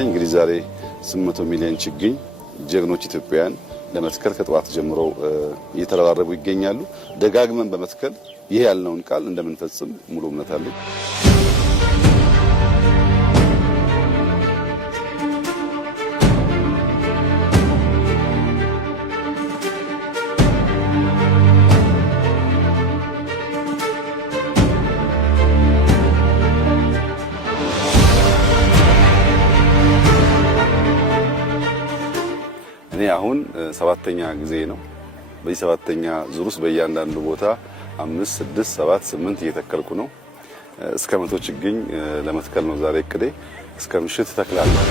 እንግዲህ ዛሬ 800 ሚሊዮን ችግኝ ጀግኖች ኢትዮጵያውያን ለመትከል ከጠዋት ጀምሮ እየተረባረቡ ይገኛሉ። ደጋግመን በመትከል ይሄ ያልነውን ቃል እንደምንፈጽም ሙሉ እምነት አለኝ። እኔ አሁን 7ኛ ጊዜ ነው። በዚህ 7ኛ ዙር ውስጥ በእያንዳንዱ ቦታ 5፣ 6፣ 7፣ 8 እየተከልኩ ነው። እስከ 100 ችግኝ ለመትከል ነው ዛሬ እቅዴ። እስከ ምሽት ተክላለሁ።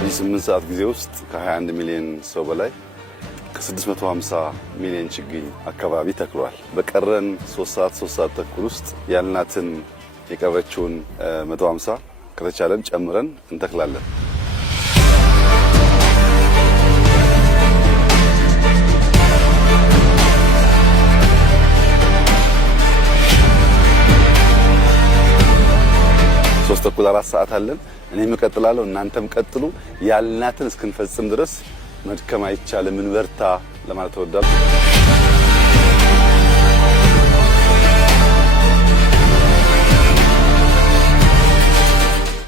በ8 ሰዓት ጊዜ ውስጥ ከ21 ሚሊዮን ሰው በላይ ከ650 ሚሊዮን ችግኝ አካባቢ ተክሏል። በቀረን 3 ሰዓት ተኩል ውስጥ ያልናትን የቀረችውን 150 ከተቻለን ጨምረን እንተክላለን። ሶስት ተኩል 4 ሰዓት አለን። እኔም እቀጥላለሁ፣ እናንተም ቀጥሉ። ያልናትን እስክንፈጽም ድረስ መድከም አይቻልም። እንበርታ ለማለት እወዳለሁ።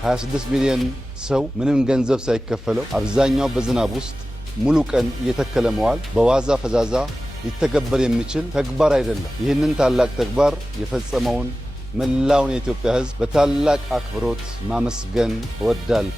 26 ሚሊዮን ሰው ምንም ገንዘብ ሳይከፈለው አብዛኛው በዝናብ ውስጥ ሙሉ ቀን እየተከለ መዋል በዋዛ ፈዛዛ ሊተገበር የሚችል ተግባር አይደለም። ይህንን ታላቅ ተግባር የፈጸመውን መላውን የኢትዮጵያ ሕዝብ በታላቅ አክብሮት ማመስገን እወዳለሁ።